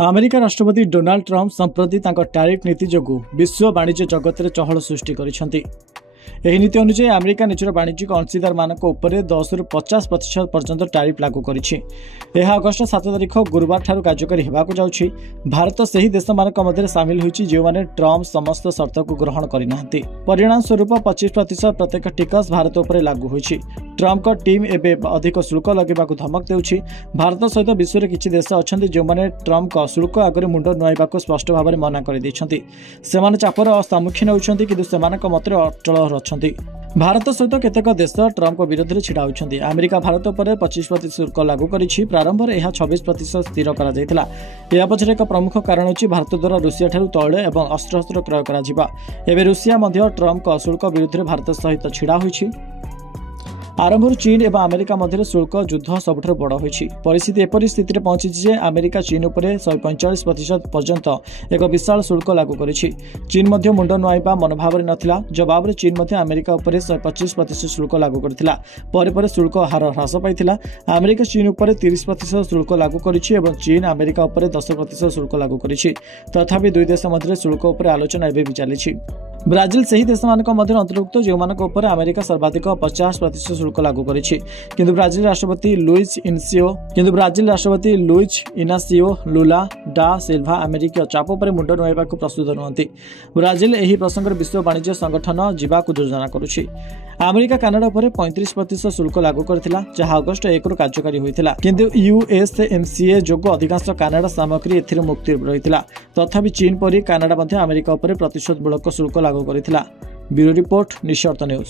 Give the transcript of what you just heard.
America राष्ट्रपति Donald Trump संप्रति tariff नीति जोगु विश्व वाणिज्य जगत में चहल सृष्टि करिसेंति। एही नीति अनुसार अमेरिका निजर वाणिज्यिक अंशीदार मानक उपरे 10 रु 50% पर्यंत टैरिफ लागू करिछि। यह अगस्त 7 तारिख गुरुवार ठारू कार्यकारी हेबाकु जाउछि। भारत सही देश मानक मध्य सामिल होइछि जे माने ट्रम्प समस्त शर्त को ग्रहण करिनाहंति। परिणाम स्वरूप 25% प्रत्येक टिकस भारत उपरे लागू होइछि। ट्रम्प का टीम एबे अधिक शुल्क लगेबाकु धमक देउछि। भारत सहित विश्व में किछि देश अछन्ति जे माने ट्रम्प का शुल्क आगरे मुंड नुआइबाकु स्पष्ट भाव में मना कर दैछन्ति। सेमाने चापर सम्मुखीन होउछन्ति किंतु सेमानक मते अचल रछन्ति। भारत सहित केतेक देश ट्रम्प विरोध में छिड़ा होइछन्ति। अमेरिका भारत पर 25% शुल्क लागू करिछि। प्रारंभ में यह 26% स्थिर करा जायतिला। या पछरे एक प्रमुख कारण अछि भारत द्वारा रूसिया ठारू तैल एवं अस्त्र क्रय करा जिबा। एबे रूसिया मध्य ट्रम्प का शुल्क विरुद्ध में भारत सहित छिड़ा होइछि। आरंभ चीन एवं अमेरिका मध्य शुल्क युद्ध सबुठ बड़ होइछि। परिस्थिति एपरि स्थिति में पहुंची जे अमेरिका चीन उपर 145% पर्यंत एक विशाल शुल्क लागू करिछि। चीन मध्य मुंड नुआइबा मनोभाव नथिला। जवाब में चीन मध्य अमेरिका उपर 125% शुल्क लागू करथिला। पर शुल्क हार ह्रास पाइथिला। अमेरिका चीन उपर 30% शुल्क लागू करिछि एवं चीन अमेरिका उपर 10% शुल्क लागू करिछि। तथापि दुई देश मध्य शुल्क उपर आलोचना एबे भी चलिछि। ब्राजिल सही देश मानक मध्य अंतर्भुक्त जो मानक उपर अमेरिका सर्वाधिक 50% शुल्क लागू करिछि। किंतु ब्राजिल राष्ट्रपति लुइज इनासियो लुला डा सिल्वा अमेरिका चाप पर मुंड नुआइबाकु प्रस्तुत नुहंती। ब्राजिल एही प्रसंग विश्व वाणिज्य संगठन जीवाकु योजना करुछि। अमेरिका कनाडा पर 35% शुल्क लागू करथिला जहा अगस्त 1 रु कार्यकारी होइथिला। किंतु यूएसएमसीए जोगु अधिकांश कनाडा सामग्री एथिरे मुक्ति रहिथिला। तथापि चीन परि कनाडा मध्य अमेरिका पर प्रतिशोधमूलक शुल्क लागू करथिला। ब्यूरो रिपोर्ट निश्चर्त न्यूज।